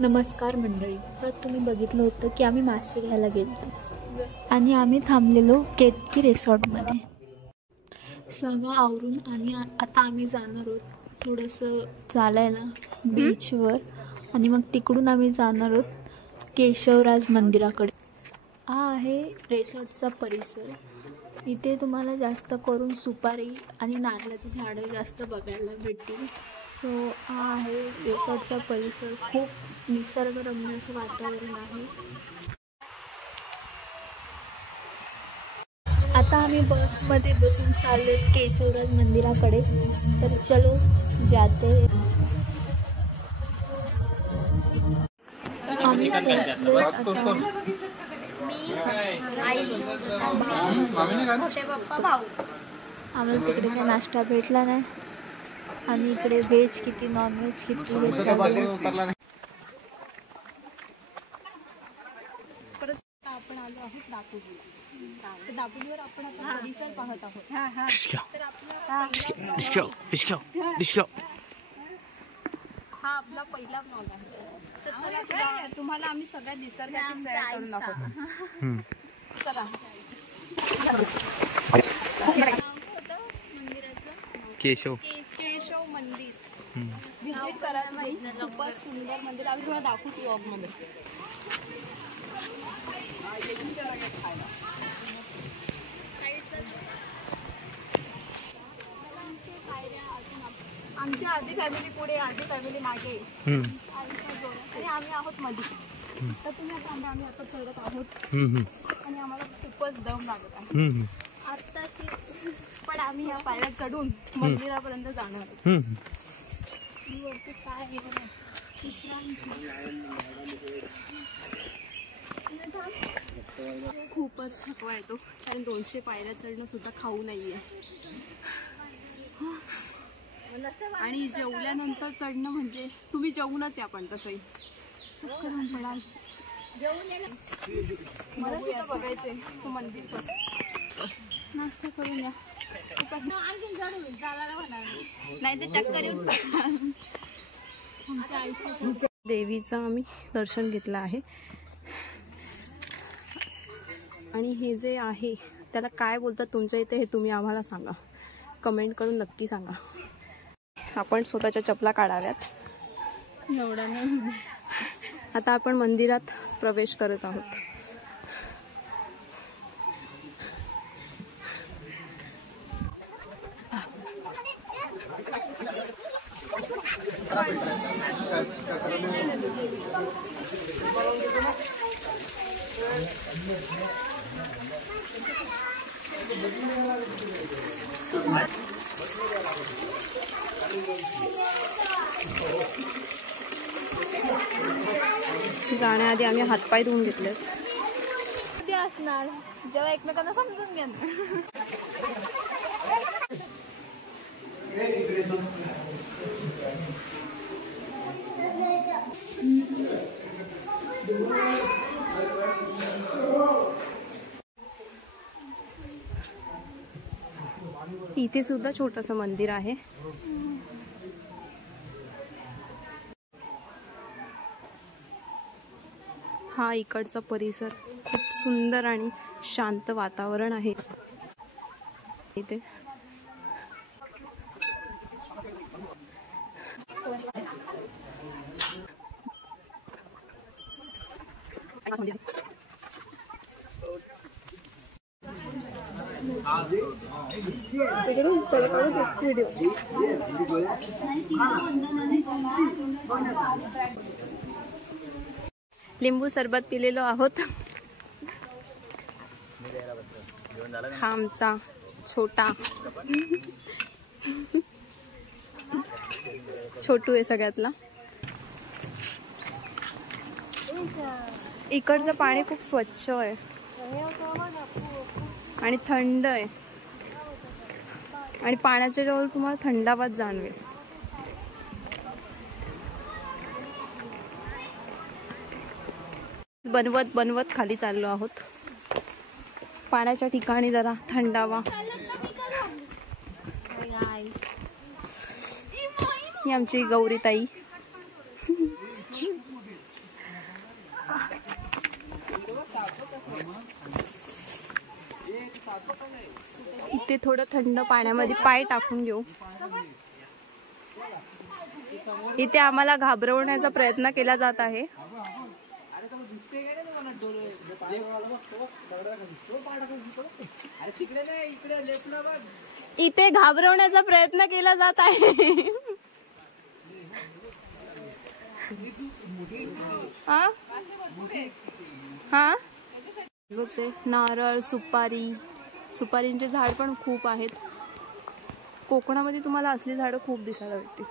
नमस्कार मंडळी. तर तुम्ही बघितलं होतं की आम्ही मासे घ्यायला गेलो आणि आम्ही थांबलेलो केतकी रिसॉर्टमध्ये. सगळं आवरून आणि आता आम्ही जाणार आहोत थोडंसं चालायला बीचवर आणि मग तिकडून आम्ही जाणार आहोत केशवराज मंदिराकडे. हा आहे रिसॉर्टचा परिसर. इथे तुम्हाला जास्त करून सुपारी आणि नारळाची झाडं जास्त बघायला भेटतील. सो हा आहे रिसॉर्टचा परिसर. खूप निसर्गरम्य असं वातावरण आहे. आता आम्ही बसमध्ये बसून चाललो केशवराज मंदिराकडे. तर चलो जाते. आम्ही पोहोचलो आता. आम्हाला तिकडे काही नाश्ता भेटला नाही आणि इकडे व्हेज किती नॉनव्हेज किती हे चालू. आपण आलो आहोत दापोलीला. दापोलीवर आपण आता परिसर पाहत आहोत. हा आपला पहिला ब्लॉग आहे. तर चला तुम्हाला आम्ही सगळ्या निसर्गाची सैर करून दाखवतो. चला. केशव मंदिर व्हिजिट करायला खूपच सुंदर मंदिर. आम्ही तुम्हाला दाखवूच ब्लॉग मध्ये. आमच्या आधी फॅमिली पुढे, आधी फॅमिली मागे आणि आम्ही आहोत मध्ये. तर तुम्ही आता आम्ही आता चढत आहोत आणि आम्हाला खूपच दम लागत आहे आता. पण आम्ही या पायऱ्या चढून मंदिरापर्यंत जाणार आहोत. वरती काय खूपच थकवा येतो कारण 200 पायऱ्या चढणं सुद्धा खाऊ नाहीये. आणि जेवल्यानंतर चढणं म्हणजे तुम्ही जेवूनच या. पण तसंही चक्कर पडाल. मला सुद्धा बघायचंय तू मंदिर. नाश्ता करून या. नाही तर चक्कर येऊन. देवीचं आम्ही दर्शन घेतलं आहे आणि हे जे आहे त्याला काय बोलतात तुमच्या इथे हे तुम्ही आम्हाला सांगा. कमेंट करून नक्की सांगा. आपण स्वतःच्या चपला काढाव्यात. एवढा नाही. आता आपण मंदिरात प्रवेश करत आहोत. जाण्याआधी आम्ही हातपाय धुवून घेतले. किती असणार जेव्हा एकमेकांना समजून घ्या. इथे सुद्धा छोटंसं मंदिर आहे. हा इकडचा परिसर खूप सुंदर आणि शांत वातावरण आहे इथे. लिंबू सरबत पिलेलो आहोत. हा आमचा छोटा छोटू आहे सगळ्यातला. इकडचं पाणी खूप स्वच्छ आहे आणि थंड आहे आणि पाण्याच्या जवळ तुम्हाला थंडावाच जाणवेल. बनवत खाली चाललो आहोत. पाण्याच्या ठिकाणी जरा थंडावा. ही आमची गौरी ताई. इथे थोडं थंड पाण्यामध्ये पाय टाकून घेऊ. इथे आम्हाला घाबरवण्याचा प्रयत्न केला जात आहे. इथे घाबरवण्याचा प्रयत्न केला जात आहे. हा हा नारळ, सुपारींचे झाड पण खूप आहेत. कोकणामध्ये तुम्हाला असली झाडं खूप दिसायला भेटतील.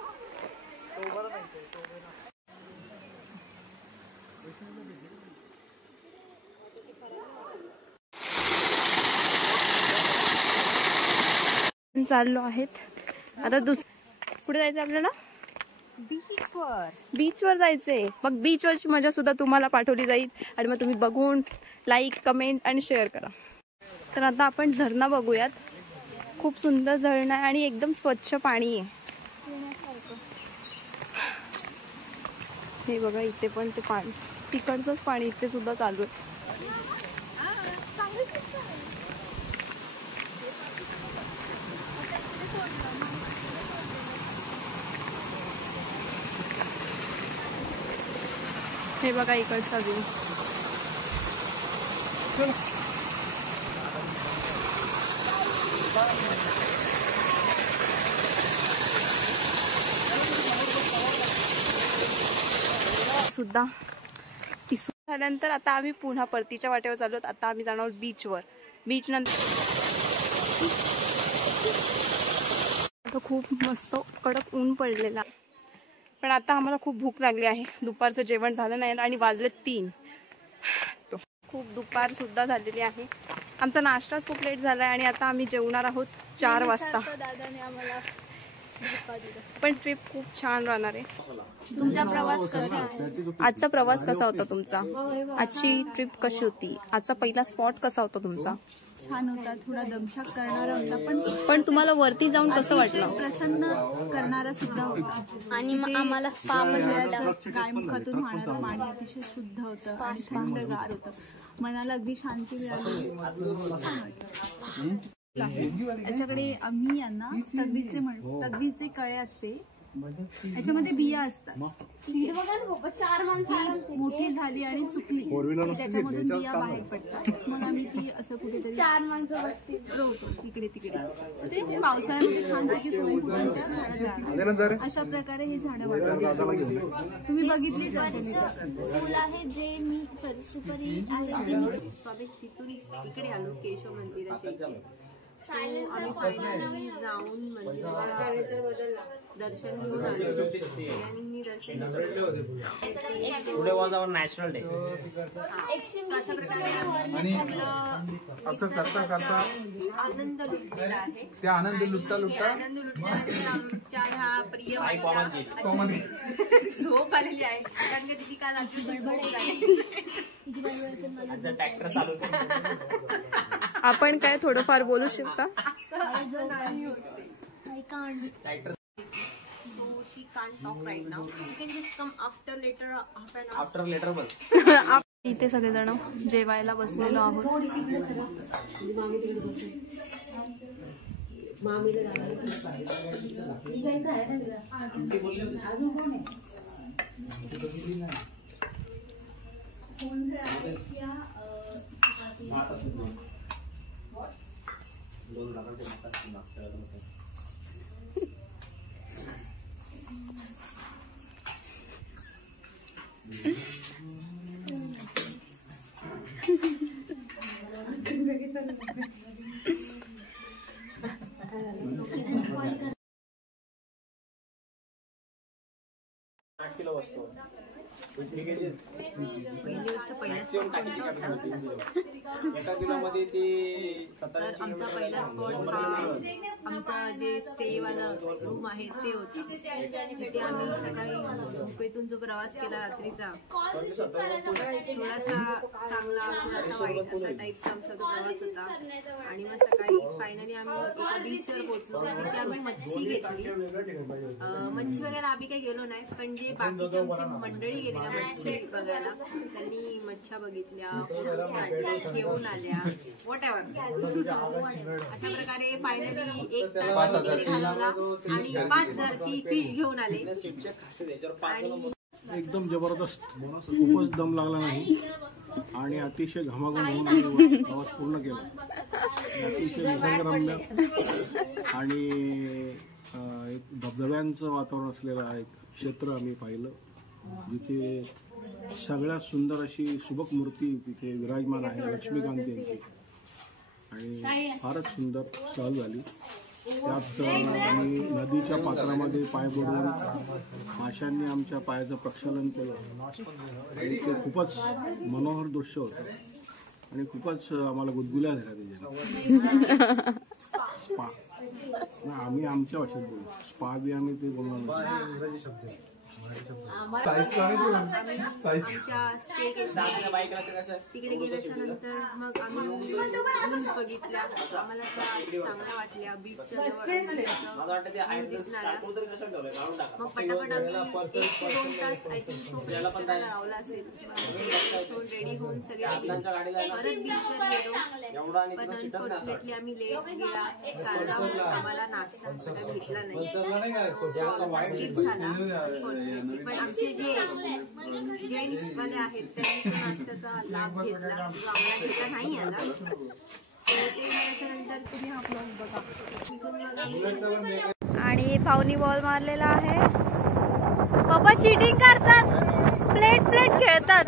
चाललो आहेत आता कुठे जायचं आपल्याला? बीचवर जायचंय. मग बीचवरची मजा सुद्धा तुम्हाला पाठवली जाईल आणि मग तुम्ही बघून लाईक, कमेंट आणि शेअर करा. तर आता आपण झरणा बघूयात. खूप सुंदर झरणा आहे आणि एकदम स्वच्छ पाणी आहे. हे बघा इथे पण ते पाणी, तिकडचंच पाणी इथे सुद्धा चालू आहे. हे बघा इकडचा व्ह्यू. सुद्धा झाल्यानंतर आता आम्ही पुन्हा परतीच्या वाटेवर चाललो. आता आम्ही जाणार आहोत बीचवर. बीच नंतर आता खूप मस्त कडक ऊन पडलेला, पण आता आम्हाला खूप भूक लागली आहे. दुपारचं जेवण झालं नाही आणि वाजले 3. खूप दुपार सुद्धा झालेली आहे. आमचा नाश्ताच खूप लेट झालाय आणि आता आम्ही जेवणार आहोत 4 वाजता. पण ट्रिप खूप छान राहणार आहे. तुमचा प्रवास कसा आहे? आजचा प्रवास कसा होता तुमचा? आजची ट्रिप कशी होती? आजचा पहिला स्पॉट कसा होता तुमचा? छान होता. थोडा दमछाक करणारा होता, पण तुम्हाला वरती जाऊन कसं वाटलं? प्रसन्न करणारा सुद्धा होता. आणि आम्हाला स्पा पण मिळाला. गायमुखातून वाहणारं पाणी अतिशय शुद्ध होतं आणि थंडगार होतं. मनाला अगदी शांती मिळाली. छान वाटतं. याच्याकडे आम्ही यांना तगरीचे कळे असते, याच्यामध्ये बिया असतात. ती मोठी झाली आणि सुकली, त्याच्यामधून बिया बाहेर पडतात. मग आम्ही ती असं कुठेतरी 4 माणसं रोवतो इकडे तिकडे. ते पावसाळ्यामध्ये छानपैकी फुलं. अशा प्रकारे हे झाडं वाढतात. तुम्ही बघितली फुल आहे जे मी सुपारी आहे जे मी स्वामी तिथून इकडे आलो केशव मंदिराच्या. आम्ही फायनली जाऊन दर्शन घेऊन आलो. मी दर्शन अशा प्रकारे असं करता करता आनंद लुटलेला आहे. ते आनंद लुटल्यानंतर आमच्या ह्या प्रिय झोप आलेली आहे. कारण की तिची काल अशी गडबड आहे. आपण काय थोडंफार बोलू शकता? So she can't talk right now. You can just come after later, half an hour. After later बोल. इथे सगळेजण जेवायला बसलेलो आहोत. पहिली गोष्ट तर आमचा पहिला स्पॉट हा आमचा जे स्टे वाला रूम आहे ते होता. जिथे आम्ही सकाळी झोपेतून जो प्रवास केला रात्रीचा, थोडासा चांगला थोडासा वाईट असा टाईपचा आमचा तो प्रवास होता. आणि मग सकाळी फायनली आम्ही एका बीचवर पोहोचलो. तिथे आम्ही मच्छी घेतली. मच्छी वगैरे आम्ही काही गेलो नाही, पण जे बाकीची आमची मंडळी गेलेली गेल्या मच्छी बघायला. त्यांनी मच्छा बघितल्या, घेऊन आल्या, वॉट एव्हर. अशा प्रकारे फायनली 1 तास घालवला आणि 5,000ची फिश घेऊन आले. आणि एकदम जबरदस्त, खूपच दम लागला नाही आणि अतिशय घमाघूम होऊन प्रवास पूर्ण केला. अतिशय निसर्गरम्य आणि एक धबधब्यांचं वातावरण असलेलं एक क्षेत्र आम्ही पाहिलं, जिथे सगळ्यात सुंदर अशी सुबक मूर्ती तिथे विराजमान आहे, लक्ष्मीकांत यांची, आणि फारच सुंदर सहल झाली. त्यात आम्ही नदीच्या पात्रामध्ये पाय बुडवून माशांनी आमच्या पायाचं प्रक्षालन केलं आणि ते खूपच मनोहर दृश्य होतं आणि खूपच आम्हाला गुदगुल्या झाल्या त्याच्याने. स्पा आम्ही आमच्या भाषेत बोलू, स्पा बी आम्ही ते बोलणार तिकडे गेल्याच्या नंतर मग आम्ही रूम्स बघितल्या. आम्हाला चांगल्या वाटल्या. बीचच्या जवळ दिसणारा. मग पटापट आम्ही 1 ते 2 तास आय थिंक लावला असेल. रेडी होऊन सगळे परत बीचवर गेलो. पण अनफॉर्च्युनेटली आम्ही लेट गेला कारण आम्हाला नाश्ता भेटला नाही, स्किप झाला अनफॉर्च्युनेटली. पण आमचे जे जेंट्स वाले आहेत त्यांनी तो नाश्त्याचा लाभ घेतला, जो आम्हाला घेता नाही आला. ते गेल्याच्यानंतर तुम्ही हा ब्लॉग बघा. आणि भाऊनी बॉल मारलेला आहे. पप्पा चिटिंग करतात, प्लेट खेळतात.